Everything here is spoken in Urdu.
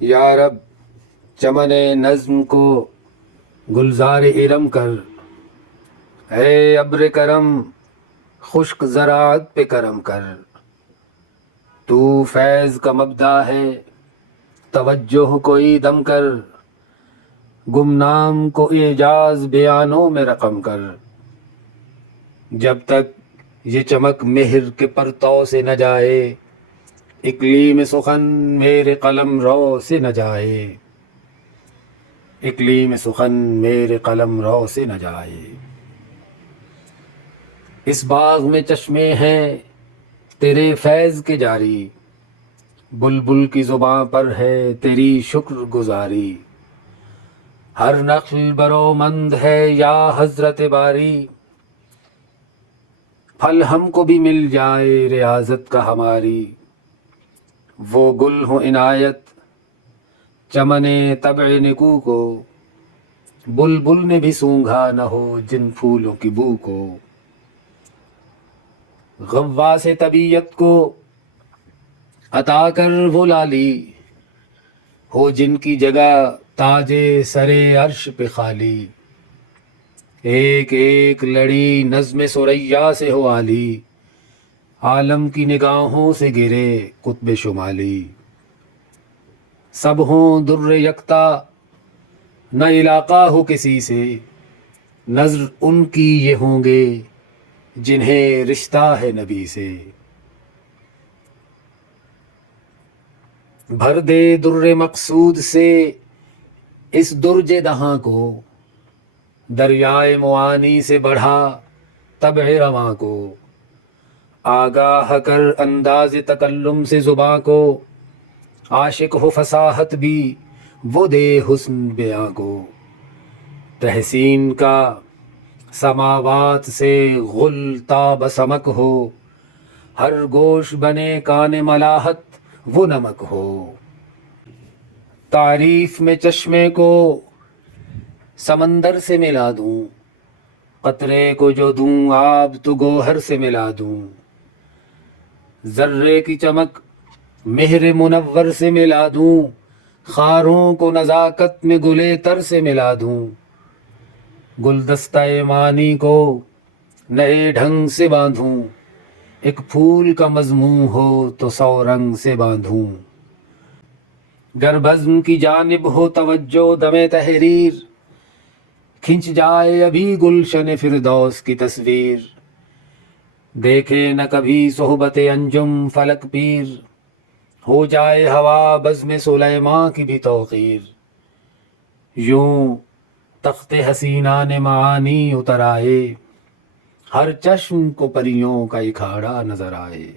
یا رب چمن نظم کو گلزار ارم کر، اے ابر کرم خشک زراعت پہ کرم کر۔ تو فیض کا مبدا ہے توجہ کوئی دم کر، گمنام کو اعجاز بیانوں میں رقم کر۔ جب تک یہ چمک مہر کے پرتو سے نہ جائے، اقلیم سخن میرے قلم رو سے نہ جائے، اقلیم سخن میرے قلم رو سے نہ جائے۔ اس باغ میں چشمے ہیں تیرے فیض کے جاری، بلبل کی زباں پر ہے تیری شکر گزاری۔ ہر نخل برومند ہے یا حضرت باری، پھل ہم کو بھی مل جائے ریاضت کا ہماری۔ وہ گل ہو عنایت چمن طبع نکو کو، بلبل نے بھی سونگھا نہ ہو جن پھولوں کی بو کو۔ غواص طبیعت کو عطا کر وہ لالی، ہو جن کی جگہ تاج سر عرش پہ خالی۔ ایک ایک لڑی نظم ثریا سے ہو عالی، عالم کی نگاہوں سے گرے قطب شمالی۔ سب ہوں در یکتا نہ علاقہ ہو کسی سے، نظر ان کی یہ ہوں گے جنہیں رشتہ ہے نبی سے۔ بھر دے در مقصود سے اس درج دہاں کو، دریائے معانی سے بڑھا طبع رواں کو۔ آگاہ کر انداز تکلم سے زباں کو، عاشق ہو فصاحت بھی وہ دے حسن بیاں کو۔ تحسین کا سماوات سے غل تاب سمک ہو، ہر گوش بنے کان ملاحت وہ نمک ہو۔ تعریف میں چشمے کو سمندر سے ملا دوں، قطرے کو جو دوں آب تو گوہر سے ملا دوں۔ ذرے کی چمک مہر منور سے ملا دوں، خاروں کو نزاکت میں گلے تر سے ملا دوں۔ گلدستہ معنی کو نئے ڈھنگ سے باندھوں، ایک پھول کا مضمون ہو تو 100 رنگ سے باندھوں۔ گر بزم کی جانب ہو توجہ دم تحریر، کھنچ جائے ابھی گلشن فردوس کی تصویر۔ دیکھے نہ کبھی صحبت انجم فلک پیر، ہو جائے ہوا بزم سلیماں کی بھی توقیر۔ یوں تخت حسینہ نے معانی اتر آئے، ہر چشم کو پریوں کا اکھاڑا نظر آئے۔